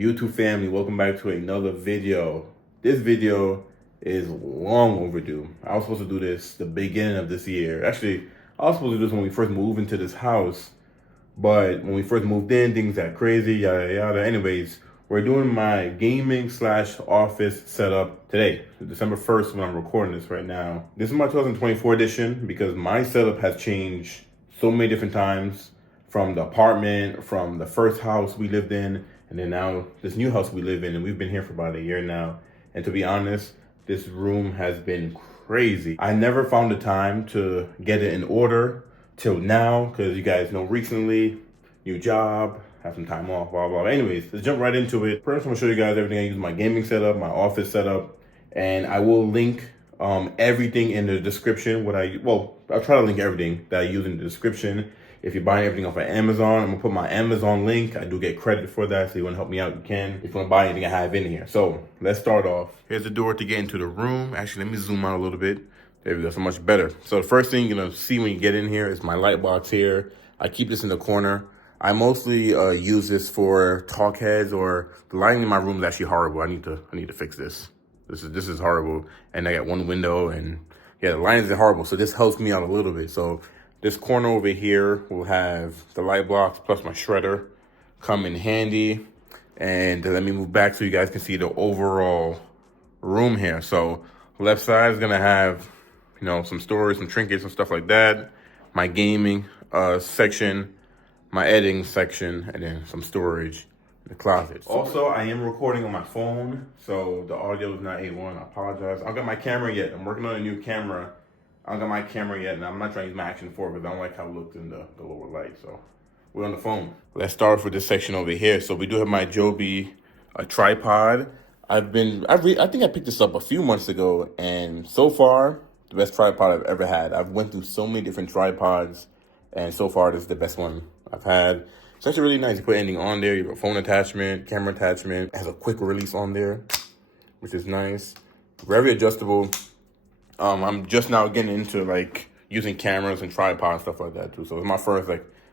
YouTube family, welcome back to another video. This video is long overdue. I was supposed to do this the beginning of this year. Actually, I was supposed to do this when we first moved into this house, but when we first moved in, things got crazy, yada yada. Anyways, we're doing my gaming / office setup today, December 1st when I'm recording this right now. This is my 2024 edition because my setup has changed so many different times, from the apartment, from the first house we lived in, and then now this new house we live in, and we've been here for about a year now. And to be honest, this room has been crazy. I never found the time to get it in order till now, because you guys know recently, new job, have some time off, blah, blah. Anyways, let's jump right into it. First, I'm gonna show you guys everything I use, my gaming setup, my office setup, and I will link everything in the description. I'll try to link everything that I use in the description. If you're buying everything off of Amazon, I'm gonna put my Amazon link. I do get credit for that, so you wanna help me out, you can. If you wanna buy anything I have in here. So let's start off. Here's the door to get into the room. Actually, let me zoom out a little bit. There we go, so much better. So the first thing you're gonna see when you get in here is my light box here. I keep this in the corner. I mostly use this for talk heads, or the lighting in my room is actually horrible. I need to fix this. This is horrible. And I got one window, and yeah, the lighting is horrible. So this helps me out a little bit. So this corner over here will have the light blocks plus my shredder come in handy. And let me move back so you guys can see the overall room here. So left side is gonna have, some storage, some trinkets and stuff like that. My gaming section, my editing section, and then some storage in the closet. Also, I am recording on my phone, so the audio is not A1. I apologize. I don't got my camera yet. I'm working on a new camera. I don't got my camera yet, and I'm not trying to use my Action 4 because I don't like how it looked in the lower light. So we're on the phone. Let's start with this section over here. So we do have my Joby tripod. I think I picked this up a few months ago, and so far, the best tripod I've ever had. I've went through so many different tripods, and so far this is the best one I've had. It's actually really nice. You put anything on there. You have a phone attachment, camera attachment. It has a quick release on there, which is nice. Very adjustable. I'm just now getting into using cameras and tripods, stuff like that too. So it's my first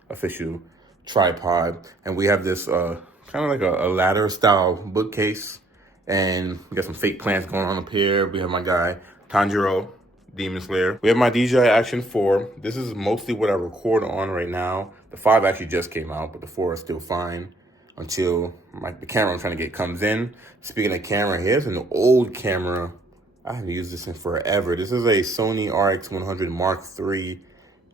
official tripod. And we have this kind of like a ladder style bookcase. And we got some fake plants going on up here. We have my guy, Tanjiro, Demon Slayer. We have my DJI Action 4. This is mostly what I record on right now. The 5 actually just came out, but the 4 is still fine until the camera I'm trying to get comes in. Speaking of camera, here's an old camera. I haven't used this in forever. This is a Sony RX100 Mark III,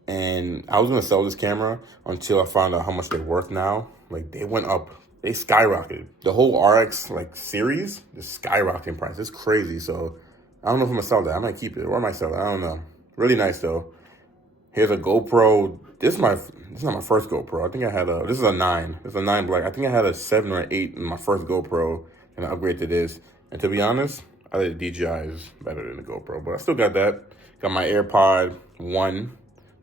and I was gonna sell this camera until I found out how much they're worth now. They went up, they skyrocketed. The whole RX series is skyrocketing in price. It's crazy. So I don't know if I'm gonna sell that. I might keep it, or I might sell it. I don't know. Really nice though. Here's a GoPro. This is not my first GoPro. I think I had this is a 9. It's a 9 Black. I think I had a 7 or 8 in my first GoPro, and I upgraded to this. And to be honest, I think the DJI is better than the GoPro, but I still got that. Got my AirPod 1.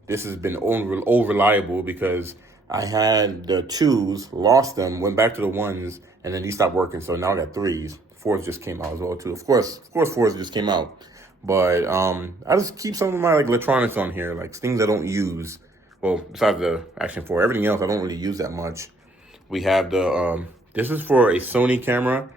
This has been reliable because I had the 2s, lost them, went back to the 1s, and then these stopped working. So now I got 3s. 4s just came out as well too. Of course 4s just came out. But I just keep some of my electronics on here, things I don't use. Well, besides the Action 4, everything else I don't really use that much. We have the this is for a Sony camera.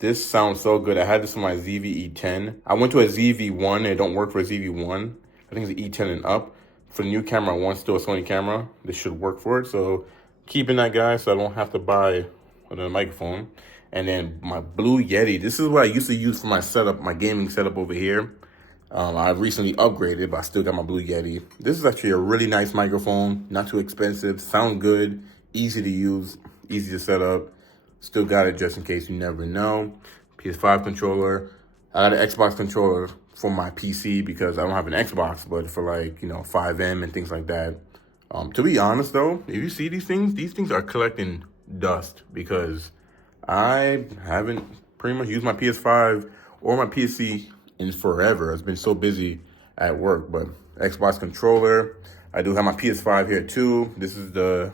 This sounds so good. I had this for my ZV-E10. I went to a ZV-1. It don't work for a ZV-1. I think it's the E10 and up. For the new camera, I want still a Sony camera. This should work for it. So keeping that, guy, so I don't have to buy another microphone. And then my Blue Yeti. This is what I used to use for my setup, my gaming setup over here. I recently upgraded, but I still got my Blue Yeti. This is actually a really nice microphone. Not too expensive. Sound good. Easy to use. Easy to set up. Still got it just in case you never know. PS5 controller. I got an Xbox controller for my PC because I don't have an Xbox, but for FiveM and things like that. To be honest though, if you see these things are collecting dust because I haven't pretty much used my PS5 or my PC in forever. It's been so busy at work, but Xbox controller. I do have my PS5 here too. This is the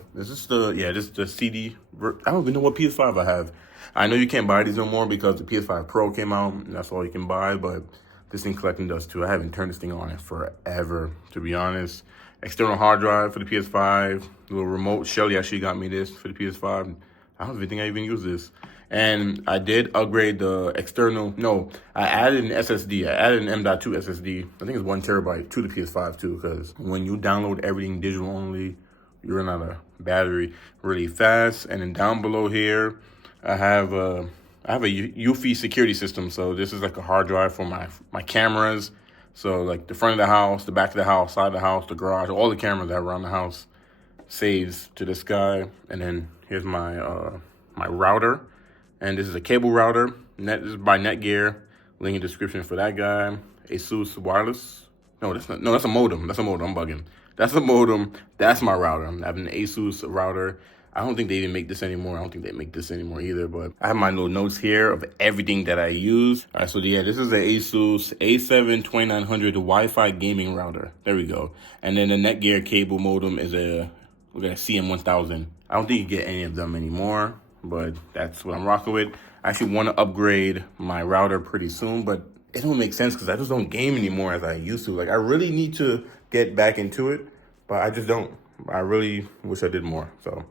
CD. I don't even know what PS5 I have. I know you can't buy these no more because the PS5 Pro came out and that's all you can buy, but this thing collecting dust too. I haven't turned this thing on in forever, to be honest. External hard drive for the PS5, little remote. Shelly actually got me this for the PS5. I don't even think I even use this. And I did upgrade the external. No, I added an SSD. I added an M.2 SSD. I think it's 1 terabyte to the PS5 too, because when you download everything digital only, you run out of battery really fast. And then down below here, I have a UFI security system. So this is like a hard drive for my cameras. So like the front of the house, the back of the house, side of the house, the garage, all the cameras that are around the house saves to this guy. And then here's my my router, and this is a cable router. This is by Netgear. Link in the description for that guy. Asus wireless. No, that's not. No, that's a modem. That's a modem. I'm bugging. That's a modem. That's my router. I have an Asus router. I don't think they even make this anymore. I don't think they make this anymore either, but I have my little notes here of everything that I use. All right, so yeah, this is the Asus A7-2900 Wi-Fi gaming router. There we go. And then the Netgear cable modem is a CM1000. I don't think you get any of them anymore, but that's what I'm rocking with. I actually want to upgrade my router pretty soon, but it don't make sense because I just don't game anymore as I used to. Like, I really need to get back into it, but I just don't. I really wish I did more. So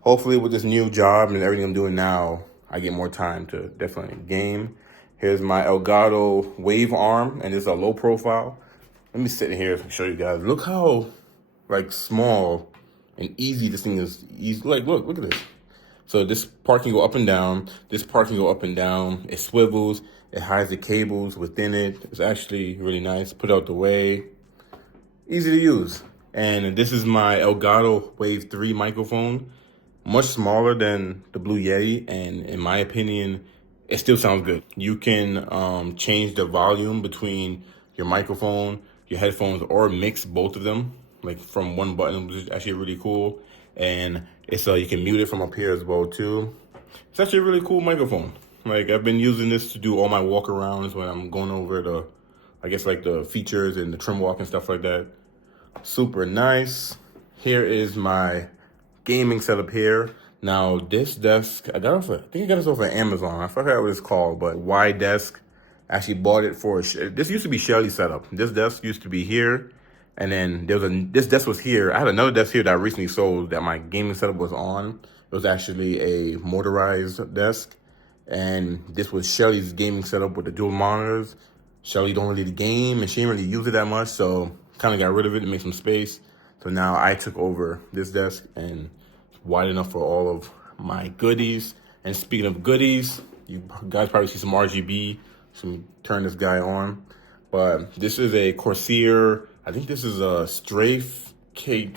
hopefully with this new job and everything I'm doing now, I get more time to definitely game. Here's my Elgato Wave Arm, and it's a low profile. Let me sit here and show you guys. Look how like small and easy this thing is. Easy. Like, look at this. So this part can go up and down. This part can go up and down. It swivels. It hides the cables within it. It's actually really nice. Put out the way. Easy to use. And this is my Elgato Wave 3 microphone. Much smaller than the Blue Yeti, and in my opinion, it still sounds good. You can change the volume between your microphone, your headphones, or mix both of them, like from one button, which is actually really cool. And it's you can mute it from up here as well too. It's actually a really cool microphone. Like, I've been using this to do all my walk arounds when I'm going over the, I guess, like the features and the trim walk and stuff like that. Super nice. Here is my gaming setup here. Now this desk, I think I got this off of Amazon. I forgot what it's called, but Y desk. Actually bought it for this used to be Shelly's setup. This desk used to be here, and then this desk was here. I had another desk here that I recently sold that my gaming setup was on. It was actually a motorized desk, and this was Shelly's gaming setup with the dual monitors. Shelly don't really game, and she didn't really use it that much, so kind of got rid of it to make some space. So now I took over this desk, and it's wide enough for all of my goodies. And speaking of goodies, you guys probably see some RGB. So let me turn this guy on. But this is a Corsair. I think this is a Strafe K.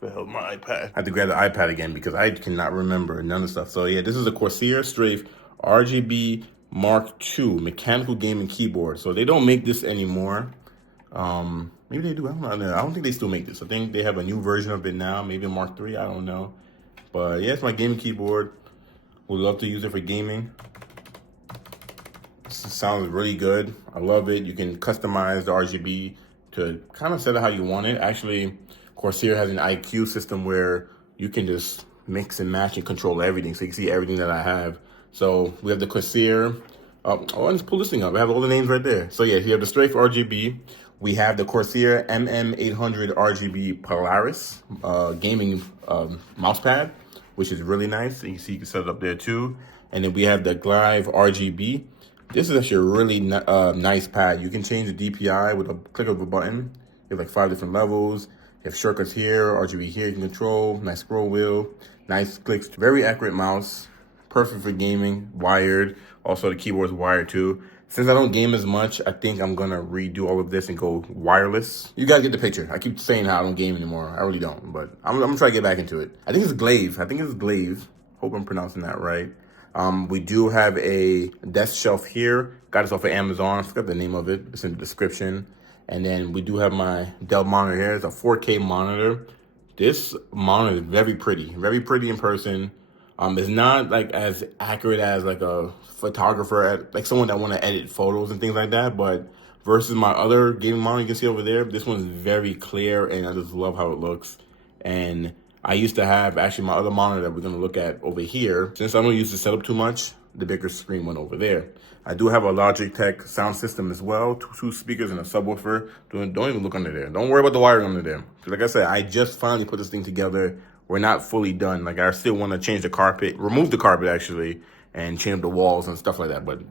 The hell, my iPad. I have to grab the iPad again because I cannot remember none of the stuff. So yeah, this is a Corsair Strafe RGB Mark II mechanical gaming keyboard. So they don't make this anymore. Maybe they do. I don't know. I don't think they still make this. I think they have a new version of it now. Maybe a Mark III. I don't know. But yeah, it's my gaming keyboard. Would love to use it for gaming. This sounds really good. I love it. You can customize the RGB to kind of set it how you want it. Actually, Corsair has an IQ system where you can just mix and match and control everything. So you can see everything that I have. So we have the Corsair. Let's pull this thing up. I have all the names right there. So yeah, you have the Strafe RGB. We have the Corsair MM800 RGB Polaris gaming mouse pad, which is really nice. You can see you can set it up there too. And then we have the Glide RGB. This is actually a really nice pad. You can change the DPI with a click of a button. You have like 5 different levels. You have shortcuts here, RGB here you can control, nice scroll wheel, nice clicks, very accurate mouse, perfect for gaming, wired. Also the keyboard's wired too. Since I don't game as much, I think I'm gonna redo all of this and go wireless. You guys get the picture. I keep saying how I don't game anymore. I really don't, but I'm gonna try to get back into it. I think it's Glaive. Hope I'm pronouncing that right. We do have a desk shelf here. Got this off of Amazon. I forgot the name of it. It's in the description. And then we do have my Dell monitor here. It's a 4K monitor. This monitor is very pretty in person. It's not like as accurate as like a photographer, like someone that want to edit photos and things like that. But versus my other gaming monitor you can see over there, this one's very clear and I just love how it looks. And I used to have actually my other monitor that we're going to look at over here. Since I don't use the setup too much, the bigger screen went over there. I do have a Logitech sound system as well, two speakers and a subwoofer. Don't even look under there. Don't worry about the wiring under there. Like I said, I just finally put this thing together we're not fully done. Like I still want to change the carpet, remove the carpet actually, and change up the walls and stuff like that. But in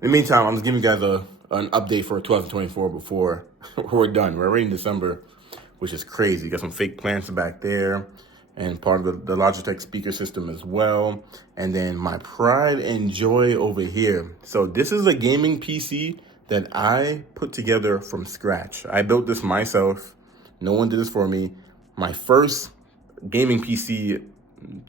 the meantime, I'm just giving you guys an update for 2024 before we're done. We're already in December, which is crazy. Got some fake plants back there and part of the Logitech speaker system as well. And then my pride and joy over here. So this is a gaming PC that I put together from scratch. I built this myself. No one did this for me. My first gaming PC,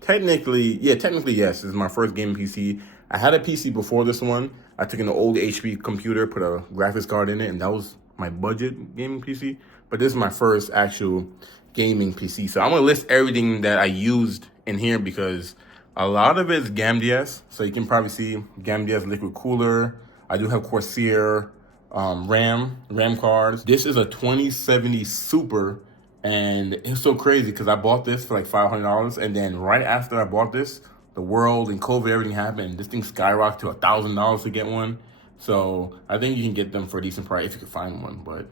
technically, yes, this is my first gaming PC. I had a PC before this one. I took an old HP computer, put a graphics card in it, and that was my budget gaming PC. But this is my first actual gaming PC. So I'm gonna list everything that I used in here because a lot of it is GAMDS. So you can probably see GAMDS liquid cooler. I do have Corsair RAM cards. This is a 2070 Super, and it's so crazy because I bought this for like $500, and then right after I bought this, the world and COVID, everything happened. This thing skyrocketed to $1,000 to get one. So I think you can get them for a decent price if you can find one. But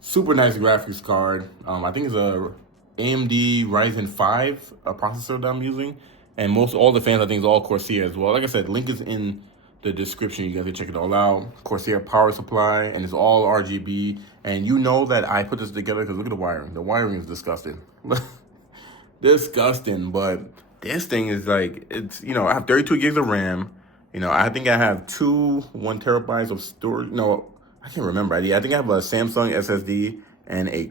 super nice graphics card. I think it's a AMD Ryzen 5 processor that I'm using, and all the fans I think is all Corsair as well. Like I said, link is in the description. You guys can check it all out. Corsair power supply, and it's all RGB. And you know that I put this together because look at the wiring. The wiring is disgusting. Disgusting. But this thing is like, it's, you know, I have 32 gigs of RAM. You know, I think I have 1 terabytes of storage. No, I can't remember. I think I have a Samsung SSD and I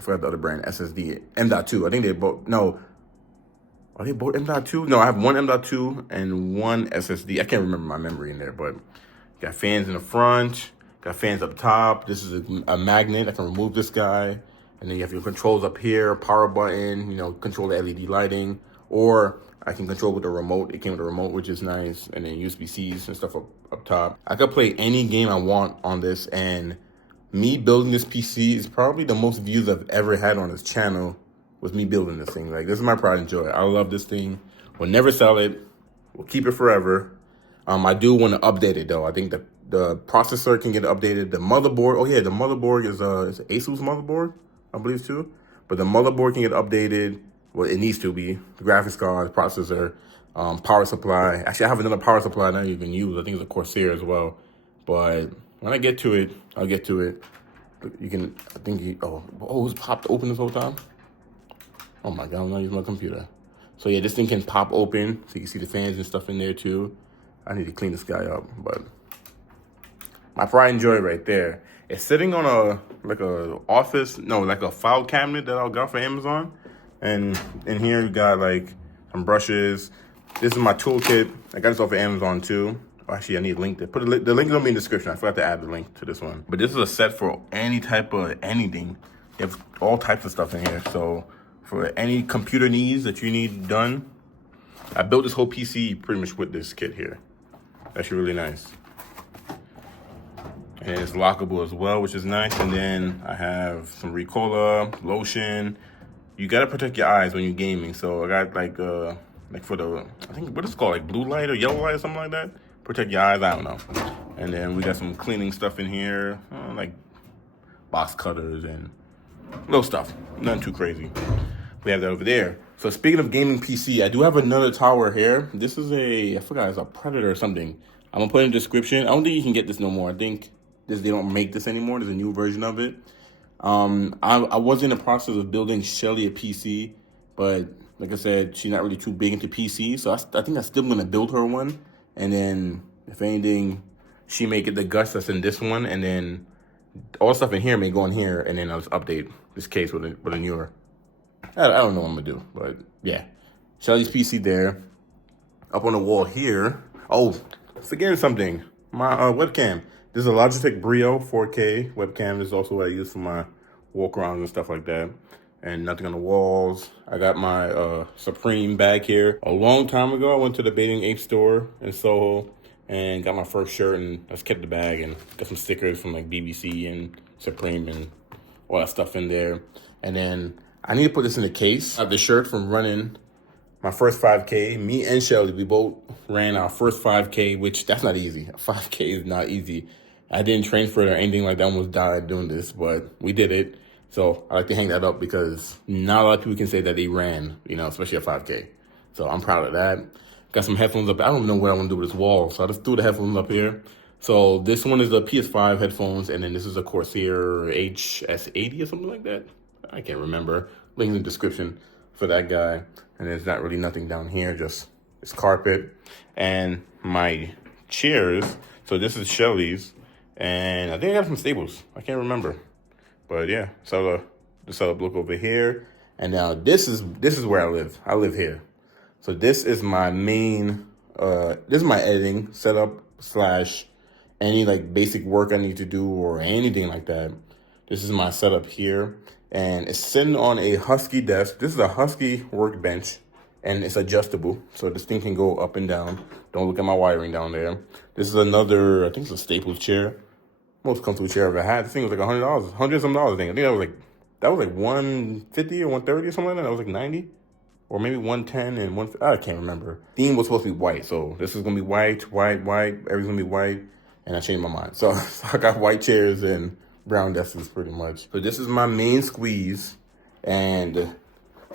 forgot the other brand, SSD, M.2. I think they both, no. Are they both M.2? No, I have one M.2 and one SSD. I can't remember my memory in there, but got fans in the front, got fans up top. This is a magnet. I can remove this guy. And then you have your controls up here, power button, you know, control the LED lighting. Or I can control with the remote. It came with a remote, which is nice. And then USB-Cs and stuff up top. I could play any game I want on this. And me building this PC is probably the most views I've ever had on this channel. Was me building this thing. Like, this is my pride and joy. I love this thing. We'll never sell it. We'll keep it forever. I do want to update it though. I think the processor can get updated. The motherboard, oh yeah, the motherboard is an Asus motherboard, I believe too. But the motherboard can get updated. Well, it needs to be. The graphics card, processor, power supply. Actually, I have another power supply I don't even use. I think it's a Corsair as well. But when I get to it, I'll get to it. You can, I think, it's popped open this whole time. Oh my God, I'm not using my computer. So yeah, this thing can pop open, so you can see the fans and stuff in there too. I need to clean this guy up, but my pride and joy right there. It's sitting on like a file cabinet that I got for Amazon. And in here you got like some brushes. This is my toolkit. I got this off of Amazon too. Actually, I need a link to put the link is gonna be in the description. I forgot to add the link to this one. But this is a set for any type of anything. You have all types of stuff in here. So for any computer needs that you need done, I built this whole PC pretty much with this kit here. Actually really nice. And it's lockable as well, which is nice. And then I have some Ricola, lotion. You gotta protect your eyes when you're gaming. So I got like for the, I think, what is it called? Like blue light or yellow light or something like that? Protect your eyes, I don't know. And then we got some cleaning stuff in here, like box cutters and little stuff, nothing too crazy. We have that over there. So speaking of gaming PC, I do have another tower here. This is I forgot, it's a Predator or something. I'm gonna put it in the description. I don't think you can get this no more. I think they don't make this anymore. There's a new version of it. I was in the process of building Shelly a PC, but like I said, she's not really too big into PC. So I think I'm still gonna build her one. And then if anything, she may get the guts that's in this one, and then all the stuff in here may go in here, and then I'll just update this case with a newer. I don't know what I'm gonna do, but yeah. Shelly's PC there. Up on the wall here. Oh, forgetting something. My webcam. This is a Logitech Brio 4K webcam. This is also what I use for my walk arounds and stuff like that. And nothing on the walls. I got my Supreme bag here. A long time ago, I went to the Bathing Ape store in Soho and got my first shirt, and I just kept the bag and got some stickers from like BBC and Supreme and all that stuff in there. And then I need to put this in the case. I have the shirt from running my first 5K. Me and Shelly, we both ran our first 5K, which that's not easy. A 5K is not easy. I didn't train for it or anything like that. I almost died doing this, but we did it. So I like to hang that up because not a lot of people can say that they ran, you know, especially at 5K. So I'm proud of that. Got some headphones up. I don't know what I want to do with this wall, so I just threw the headphones up here. So this one is the PS5 headphones, and then this is a Corsair HS-80 or something like that. I can't remember. Link in the description for that guy. And there's not really nothing down here, just this carpet and my chairs. So this is Shelly's, and I think I got it from Staples. I can't remember, but yeah. So the setup look over here, and now this is where I live. I live here. So this is my main. This is my editing setup / any like basic work I need to do or anything like that. This is my setup here, and it's sitting on a Husky desk. This is a Husky workbench, and it's adjustable, so this thing can go up and down. Don't look at my wiring down there. This is another, I think it's a Staples chair. Most comfortable chair I've ever had. This thing was like $100, $100 some dollars. I think that was like $150 or $130 or something like that. That was like $90, or maybe $110 and $150. I can't remember. Theme was supposed to be white, so this is gonna be white. Everything's gonna be white, and I changed my mind. So I got white chairs and brown desks pretty much. So this is my main squeeze, and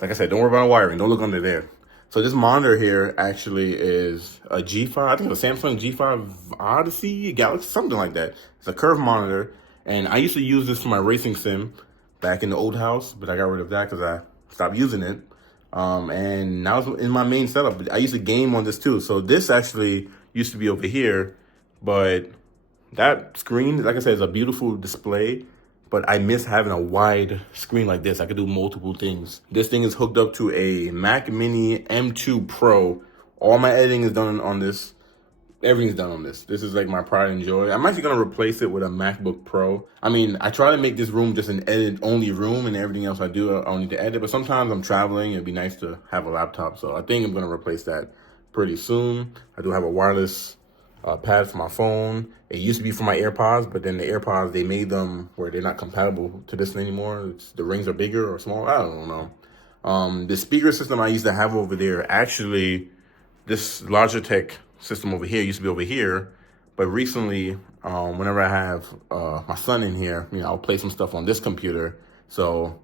like I said, don't worry about wiring. Don't look under there. So this monitor here actually is a G5. I think it's a Samsung G5 Odyssey, Galaxy, something like that. It's a curved monitor, and I used to use this for my racing sim back in the old house, but I got rid of that because I stopped using it. And now it's in my main setup. I used to game on this too. So this actually used to be over here, but that screen, like I said, is a beautiful display, but I miss having a wide screen like this. I could do multiple things. This thing is hooked up to a Mac Mini M2 Pro. All my editing is done on this. Everything's done on this. This is like my pride and joy. I'm actually gonna replace it with a MacBook Pro. I mean, I try to make this room just an edit-only room, and everything else I do, I don't need to edit, but sometimes I'm traveling. It'd be nice to have a laptop, so I think I'm gonna replace that pretty soon. I do have a wireless pad for my phone. It used to be for my AirPods, but then the AirPods, they made them where they're not compatible to this anymore. The rings are bigger or small. I don't know. The speaker system I used to have over there, actually, this Logitech system over here used to be over here, but recently, whenever I have my son in here, you know, I'll play some stuff on this computer. So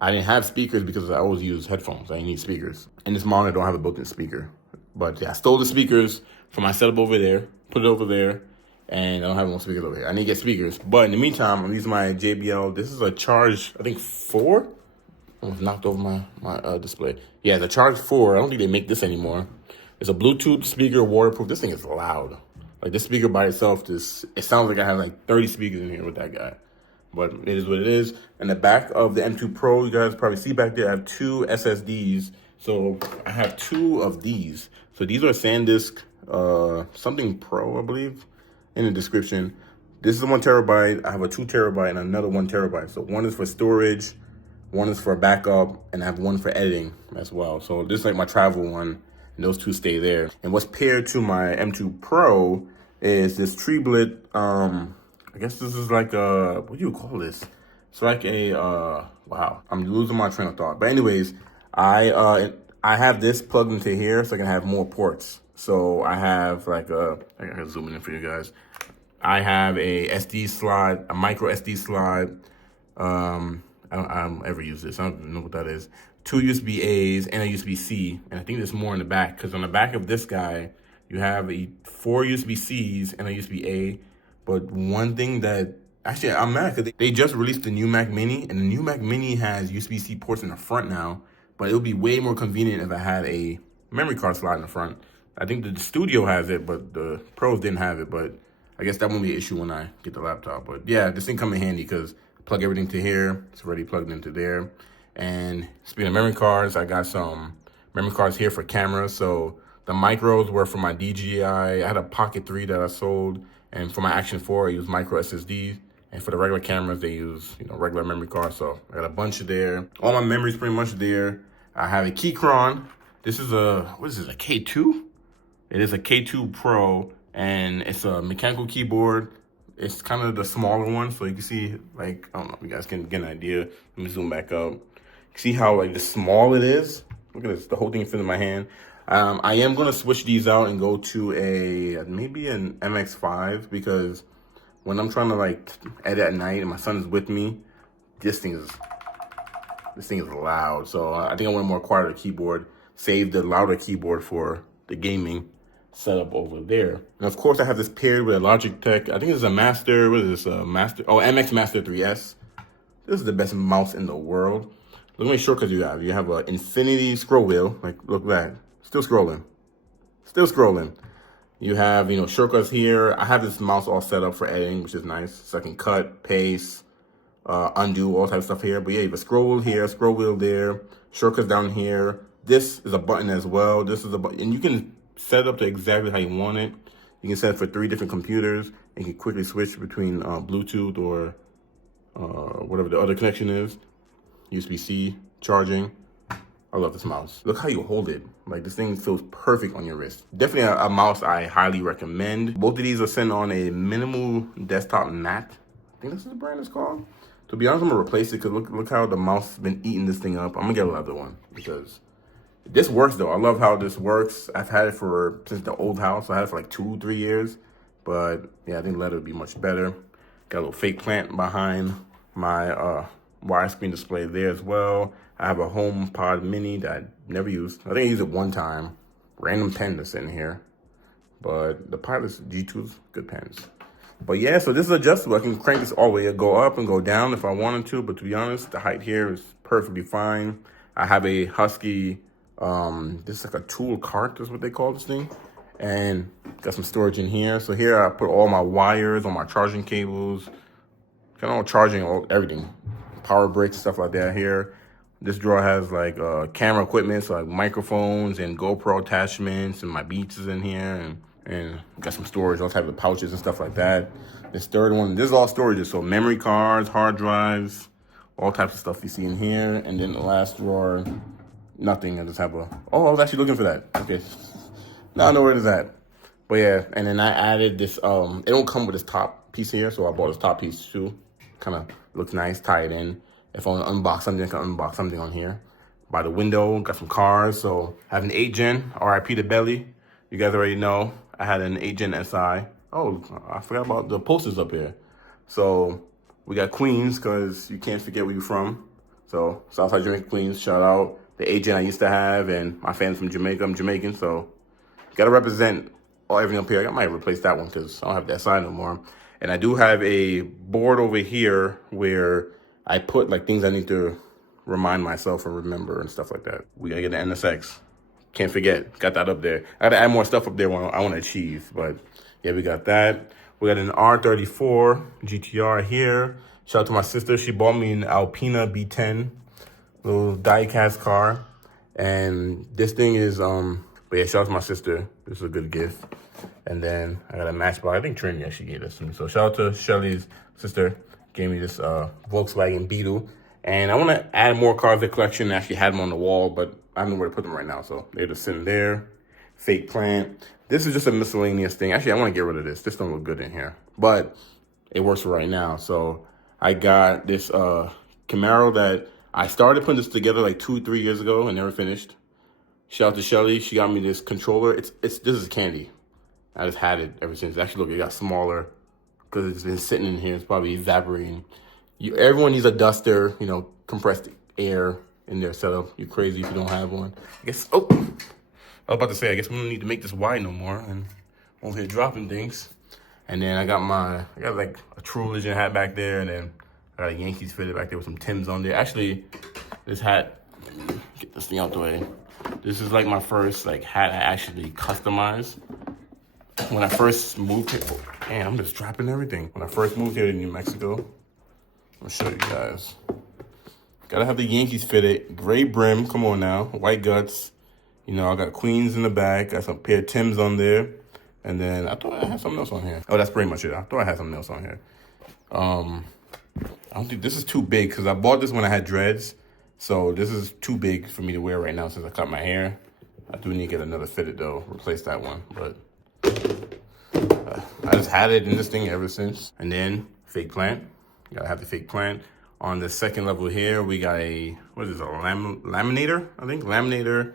I didn't have speakers because I always use headphones. I didn't need speakers. And this monitor don't have a built-in speaker. But yeah, I stole the speakers from my setup over there, put it over there, and I don't have no speakers over here. I need to get speakers. But in the meantime, I'm using my JBL. This is a Charge, I think 4? I almost knocked over my display. Yeah, the Charge 4. I don't think they make this anymore. It's a Bluetooth speaker, waterproof. This thing is loud. Like, this speaker by itself, it sounds like I have like 30 speakers in here with that guy. But it is what it is. In the back of the M2 Pro, you guys probably see back there, I have 2 SSDs. So I have 2 of these. So these are SanDisk something Pro, I believe, in the description. This is a 1 terabyte. I have a 2 terabyte and another 1 terabyte. So one is for storage, one is for backup, and I have one for editing as well. So this is like my travel one, and those 2 stay there. And what's paired to my M2 Pro is this Treblit. I guess this is like a, what do you call this? It's like a, wow, I'm losing my train of thought. But anyways, I have this plugged into here so I can have more ports. So I have like I gotta zoom in for you guys. I have a SD slot, a micro SD slot. I don't ever use this. I don't even know what that is. 2 USB A's and a USB C. And I think there's more in the back, because on the back of this guy, you have 4 USB C's and a USB A. But one thing that, actually I'm mad because they just released the new Mac Mini, and the new Mac Mini has USB-C ports in the front now, but it would be way more convenient if I had a memory card slot in the front. I think the Studio has it, but the Pros didn't have it, but I guess that won't be an issue when I get the laptop. But yeah, this thing come in handy because I plug everything to here, it's already plugged into there. And speaking of memory cards, I got some memory cards here for cameras. So the micros were for my DJI. I had a Pocket 3 that I sold, and for my Action 4, I use micro SSD. And for the regular cameras, they use, you know, regular memory cards. So I got a bunch of there. All my memory's pretty much there. I have a Keychron. This is what is this, a K2? It is a K2 Pro, and it's a mechanical keyboard. It's kind of the smaller one, so you can see, like, I don't know if you guys can get an idea. Let me zoom back up. See how, like, the small it is? Look at this, the whole thing fits in my hand. I am gonna switch these out and go to maybe an MX5, because when I'm trying to like edit at night and my son is with me, this thing is loud. So I think I want a more quieter keyboard. Save the louder keyboard for the gaming setup over there. And of course, I have this paired with a Logitech. I think this is a Master. What is this? Master? Oh, MX Master 3S. This is the best mouse in the world. Look how many shortcuts you have. You have an infinity scroll wheel. Like, look at that. Still scrolling. Still scrolling. You have, shortcuts here. I have this mouse all set up for editing, which is nice. So I can cut, paste, undo, all types of stuff here. But yeah, you have a scroll wheel here, scroll wheel there, shortcuts down here. This is a button as well. This is a button, and you can set it up to exactly how you want it. You can set it for 3 different computers, and you can quickly switch between Bluetooth or whatever the other connection is. USB-C, charging. I love this mouse. Look how you hold it. Like, this thing feels perfect on your wrist. Definitely a mouse I highly recommend. Both of these are sent on a minimal desktop mat. I think this is the brand it's called. To be honest, I'm gonna replace it because look how the mouse has been eating this thing up. I'm gonna get a leather one because this works though. I love how this works. I've had it since the old house. I had it for like 2-3 years. But yeah, I think leather would be much better. Got a little fake plant behind my widescreen display there as well. I have a HomePod Mini that I never used. I think I used it one time. Random pen that's in here. But the Pilot's G2's good pens. But yeah, so this is adjustable. I can crank this all the way, go up and go down if I wanted to. But to be honest, the height here is perfectly fine. I have a Husky, this is like a tool cart, is what they call this thing. And got some storage in here. So here I put all my wires, all my charging cables, kind of charging everything. Power bricks, stuff like that here. This drawer has like camera equipment, so like microphones and GoPro attachments, and my Beats is in here, and got some storage, all types of pouches and stuff like that. This third one, this is all storage, so memory cards, hard drives, all types of stuff you see in here. And then the last drawer, nothing. I just have oh, I was actually looking for that. Okay, now I know where it is at. But yeah, and then I added this, it don't come with this top piece here, so I bought this top piece too. Kind of looks nice, tie it in. If I want to unbox something, I can unbox something on here. By the window, got some cars. So I have an 8 Gen, RIP to Belly. You guys already know I had an 8 Gen SI. Oh, I forgot about the posters up here. So we got Queens, because you can't forget where you're from. So Southside Jamaica, Queens, shout out. The 8 Gen I used to have, and my family's from Jamaica. I'm Jamaican, so got to represent everything up here. I might replace that one because I don't have that side no more. And I do have a board over here where I put like things I need to remind myself or remember and stuff like that. We gotta get the NSX. Can't forget, got that up there. I gotta add more stuff up there when I wanna achieve, but yeah, we got that. We got an R34 GTR here. Shout out to my sister. She bought me an Alpina B10, little die-cast car. And this thing is, but yeah, shout out to my sister. This is a good gift. And then I got a Matchbox. I think Trinity actually gave this to me. So shout out to Shelly's sister. Gave me this Volkswagen Beetle. And I want to add more cars to the collection. I actually had them on the wall, but I don't know where to put them right now. So they're just sitting there. Fake plant. This is just a miscellaneous thing. Actually, I want to get rid of this. This don't look good in here. But it works for right now. So I got this Camaro that I started putting this together like 2-3 years ago and never finished. Shout out to Shelly. She got me this controller. This is candy. I just had it ever since. Actually, look, it got smaller because it's been sitting in here. It's probably evaporating. Everyone needs a duster, compressed air in their setup. You're crazy if you don't have one. I guess, I was about to say, I guess we don't need to make this wide no more and won't hit dropping things. And then I got like a True Religion hat back there, and then I got a Yankees fitted back there with some Timbs on there. Actually, this hat, get this thing out the way. This is like my first hat I actually customized. When I first moved here, man, I'm just dropping everything. When I first moved here to New Mexico, I'll show you guys. Gotta have the Yankees fitted, gray brim, come on now, white guts. I got Queens in the back, got some pair of Timbs on there. And then I thought I had something else on here. Oh, that's pretty much it. I thought I had something else on here. I don't think this is too big because I bought this when I had dreads. So this is too big for me to wear right now since I cut my hair. I do need to get another fitted though, replace that one. But I just had it in this thing ever since. And then fake plant. You gotta have the fake plant. On the second level here, we got a laminator, I think, laminator.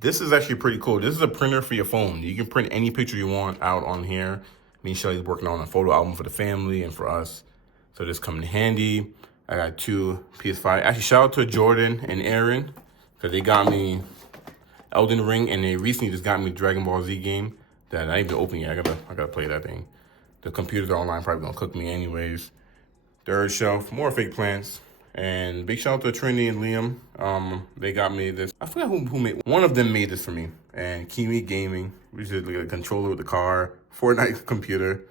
This is actually pretty cool. This is a printer for your phone. You can print any picture you want out on here. Me and Shelly's working on a photo album for the family and for us. So this come in handy. I got 2 PS5. Actually, shout out to Jordan and Aaron, because they got me Elden Ring, and they recently just got me Dragon Ball Z game that I ain't even opened yet. I gotta play that thing. The computers are online, probably gonna cook me anyways. Third shelf, more fake plants. And big shout out to Trinity and Liam. They got me this. I forgot who made. One of them made this for me. And Kimi Gaming, which is like a controller with the car, Fortnite computer.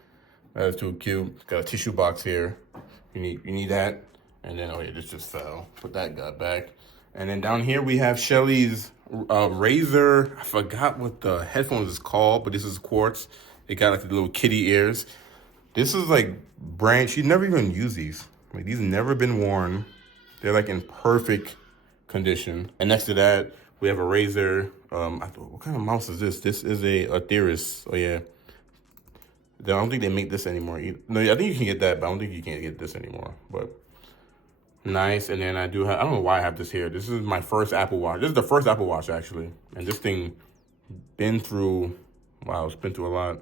That is too cute. Got a tissue box here. You need that. And then, oh yeah, this just fell. Put that guy back. And then down here we have Shelly's Razer. I forgot what the headphones is called, but this is quartz. It got like the little kitty ears. This is like brand. She's never even used these. Like, these never been worn. They're like in perfect condition. And next to that, we have a Razer. I thought, what kind of mouse is this? This is a Atheris. Oh yeah. I don't think they make this anymore either. No, I think you can get that, but I don't think you can get this anymore. But nice. And then I do have, I don't know why I have this here. This is my first Apple Watch. This is the first Apple Watch, actually. And this thing been through, wow, it's been through a lot.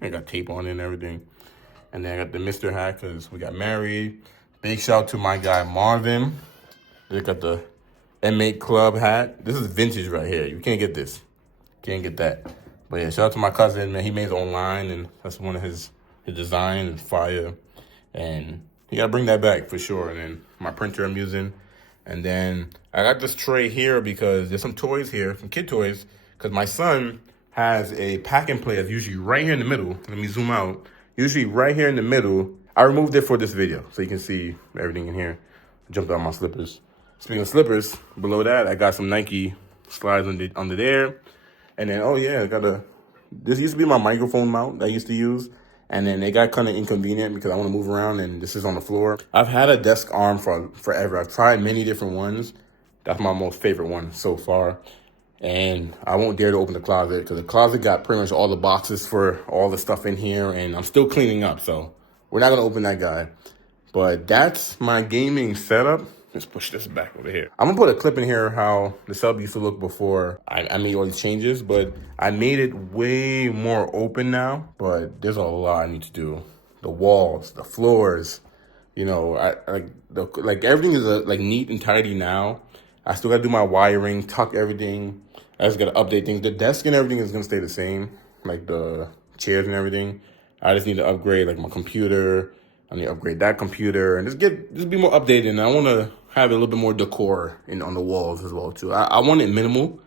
I got tape on it and everything. And then I got the Mr. hat because we got married. Big shout out to my guy Marvin. They got the M8 Club hat. This is vintage right here. You can't get this. Can't get that. But yeah, shout out to my cousin, man. He made it online, and that's one of his designs, fire. And you gotta bring that back for sure. And then my printer I'm using. And then I got this tray here because there's some toys here, some kid toys, because my son has a pack and play that's usually right here in the middle. Let me zoom out. Usually right here in the middle. I removed it for this video so you can see everything in here. I jumped out my slippers. Speaking of slippers, below that I got some Nike slides under there. And then, oh yeah, I got this used to be my microphone mount that I used to use. And then it got kind of inconvenient because I want to move around and this is on the floor. I've had a desk arm for forever. I've tried many different ones. That's my most favorite one so far. And I won't dare to open the closet because the closet got pretty much all the boxes for all the stuff in here. And I'm still cleaning up, so we're not going to open that guy. But that's my gaming setup. Let's push this back over here. I'm gonna put a clip in here how the setup used to look before I made all these changes, but I made it way more open now, but there's a lot I need to do. The walls, the floors, you know, like everything is like neat and tidy now. I still gotta do my wiring, tuck everything. I just gotta update things. The desk and everything is gonna stay the same, like the chairs and everything. I just need to upgrade like my computer. I need to upgrade that computer and just be more updated. And I want to have a little bit more decor on the walls as well too. I want it minimal,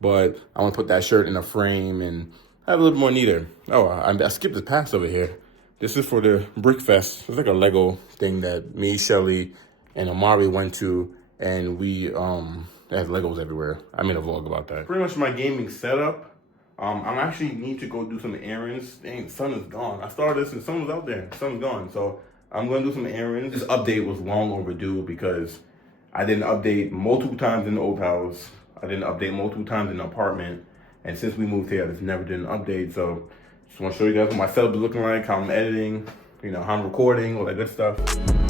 but I want to put that shirt in a frame and have a little bit more neater. Oh, I skipped the past over here. This is for the Brick Fest. It's like a Lego thing that me, Shelly, and Amari went to, and we they have Legos everywhere. I made a vlog about that. Pretty much my gaming setup. I actually need to go do some errands. Dang, sun is gone. I started this and sun was out there. Sun's gone. So I'm going to do some errands. This update was long overdue because I didn't update multiple times in the old house. I didn't update multiple times in the apartment. And since we moved here, I just never did an update. So just want to show you guys what my setup is looking like, how I'm editing, you know, how I'm recording, all that good stuff.